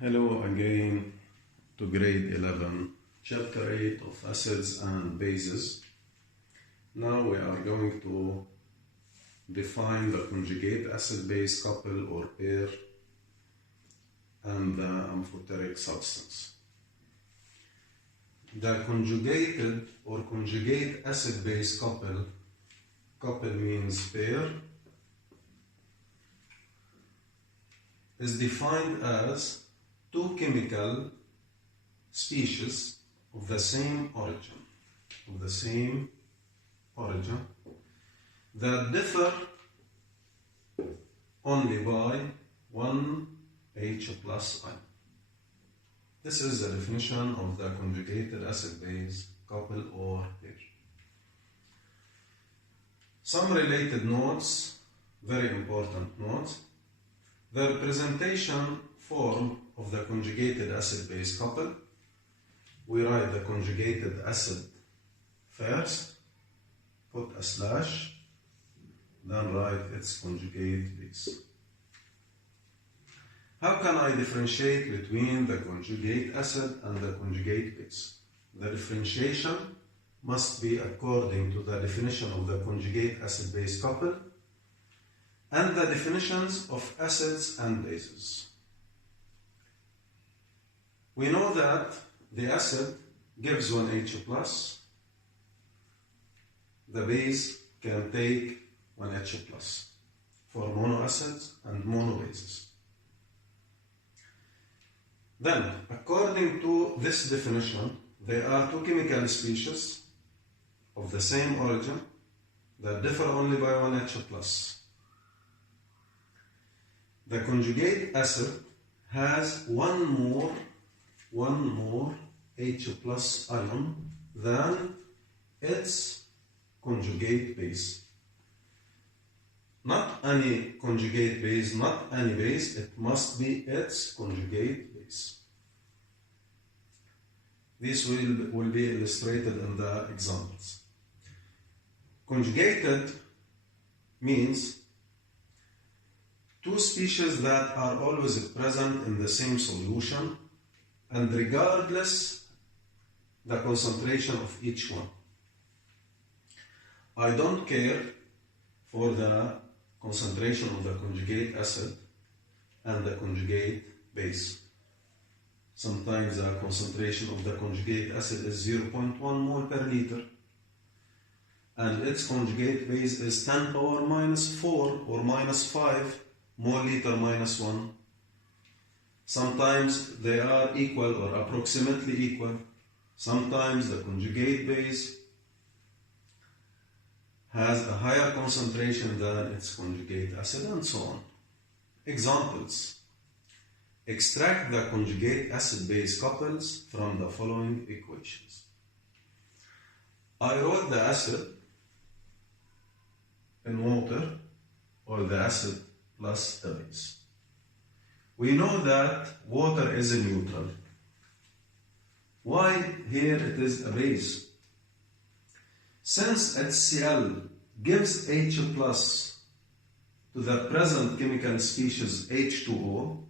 Hello again to grade 11, chapter 8 of acids and bases. Now we are going to define the conjugate acid-base couple or pair and the amphoteric substance. The conjugated or conjugate acid-base couple means pair, is defined as two chemical species of the same origin, that differ only by one H plus ion. This is the definition of the conjugated acid-base couple or pair. Some related notes, very important notes. The representation form of the conjugated acid-base couple, we write the conjugated acid first, put a slash, then write its conjugate base. How can I differentiate between the conjugate acid and the conjugate base? The differentiation must be according to the definition of the conjugate acid-base couple and the definitions of acids and bases. We know that the acid gives one H plus, the base can take one H plus for monoacids and monobases. Then, according to this definition, there are two chemical species of the same origin that differ only by one H plus. The conjugate acid has one more H plus ion than its conjugate base. Not any conjugate base, not any base, it must be its conjugate base. This will be illustrated in the examples. Conjugated means two species that are always present in the same solution and regardless the concentration of each one. I don't care for the concentration of the conjugate acid and the conjugate base. Sometimes the concentration of the conjugate acid is 0.1 mole per liter and its conjugate base is 10 power minus 4 or minus 5 mole liter minus 1. Sometimes they are equal or approximately equal. Sometimes the conjugate base has a higher concentration than its conjugate acid and so on. Examples. Extract the conjugate acid-base couples from the following equations. I wrote the acid in water or the acid plus the base. We know that water is a neutral. Why here it is a base? Since HCl gives H plus to the present chemical species H2O,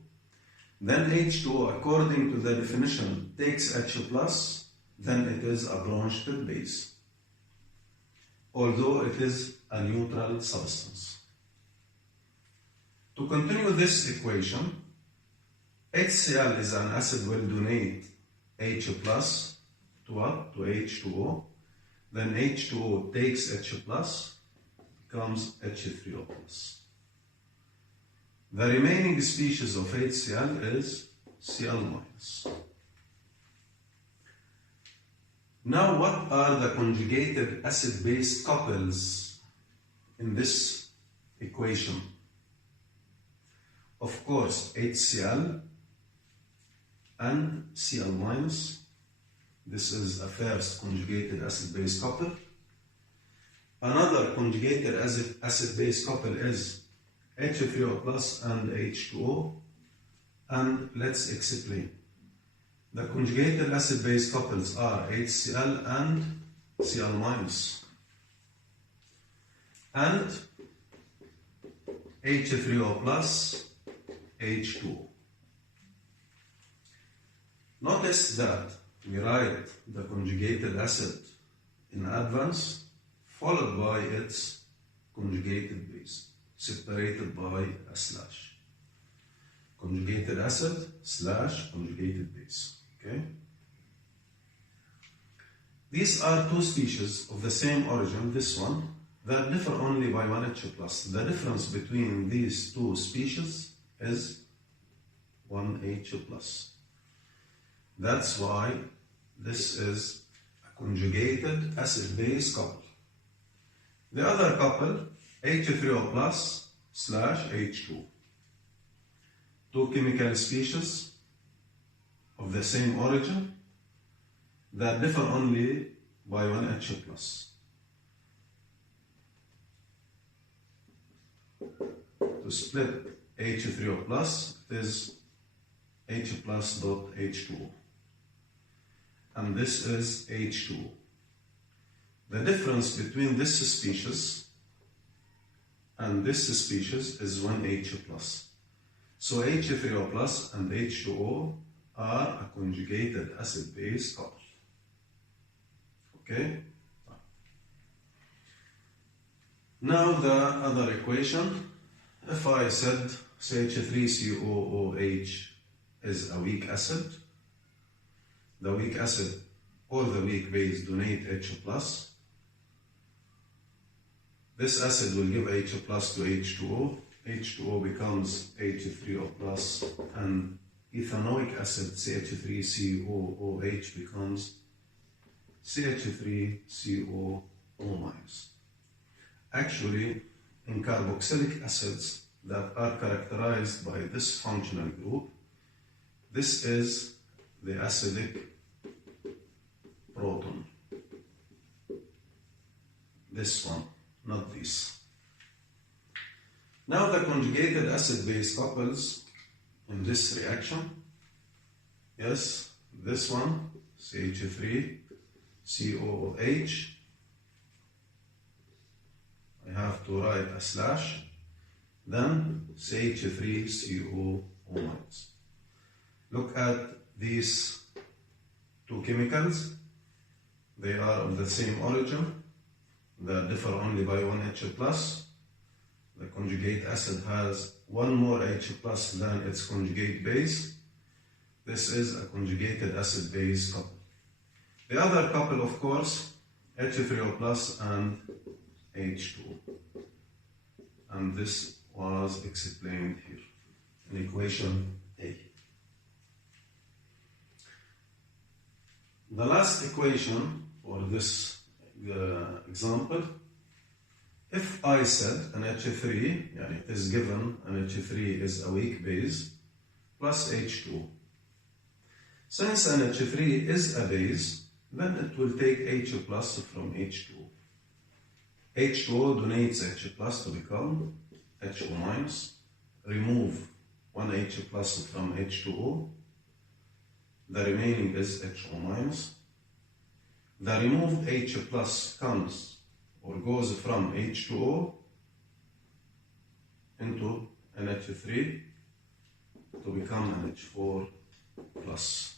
then H2O, according to the definition, takes H plus, then it is a branched base, although it is a neutral substance. To continue this equation, HCl is an acid will donate H plus to what? To H2O. Then H2O takes H plus, becomes H3O plus. The remaining species of HCl is Cl minus. Now what are the conjugated acid-base couples in this equation? Of course, HCl and Cl minus. This is a first conjugated acid-base couple. Another conjugated acid-base couple is H3O plus and H2O. And let's explain. The conjugated acid-base couples are HCl and Cl minus. And H3O plus H2O. Notice that we write the conjugated acid in advance, followed by its conjugated base, separated by a slash. Conjugated acid slash conjugated base. Okay? These are two species of the same origin, this one, that differ only by 1 H plus. The difference between these two species is 1 H plus. That's why this is a conjugated acid-base couple. The other couple, H3O plus slash H2. Two chemical species of the same origin that differ only by 1 H plus. To split H3O plus, it is H plus dot H2O. And this is H2O. The difference between this species and this species is 1 H plus. So H3O plus and H2O are a conjugated acid-base couple. Okay? Now the other equation, if I said CH3COOH is a weak acid, the weak acid or the weak base donate H plus. This acid will give H plus to H2O. H2O becomes H3O plus, and ethanoic acid CH3COOH becomes CH3COO minus. Actually, in carboxylic acids that are characterized by this functional group, this is the acidic proton. This one, not this. Now the conjugated acid-base couples in this reaction, yes, this one, CH3COOH, I have to write a slash, then CH3COO minus. Look at these two chemicals. They are of the same origin, that differ only by 1 H plus. The conjugate acid has one more H plus than its conjugate base. This is a conjugated acid-base couple. The other couple, of course, H3O plus and H2O. And this was explained here in equation A. The last equation for this example, if I said an H3, it is given an H3 is a weak base, plus H2. Since an H3 is a base, then it will take H plus from H2. H2O donates H plus to become HO minus. Remove one H plus from H2O. The remaining is HO minus. The removed H plus comes or goes from H2O into NH3 to become NH4 plus.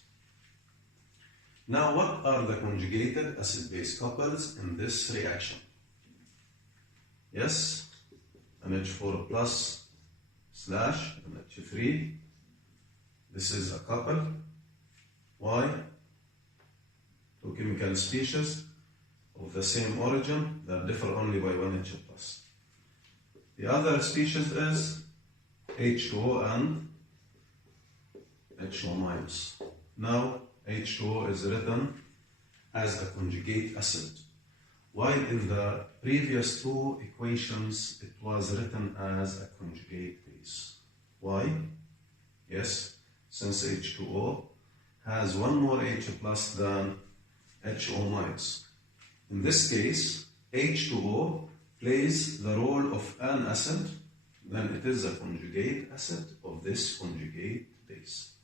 Now, what are the conjugated acid-base couples in this reaction? Yes, NH4 plus slash NH3. This is a couple. Why? Two chemical species of the same origin that differ only by 1 H plus. The other species is H2O and HO minus. Now, H2O is written as a conjugate acid, while in the previous two equations it was written as a conjugate base. Why? Yes, since H2O has one more H plus than HO minus. In this case, H2O plays the role of an acid, then it is a conjugate acid of this conjugate base.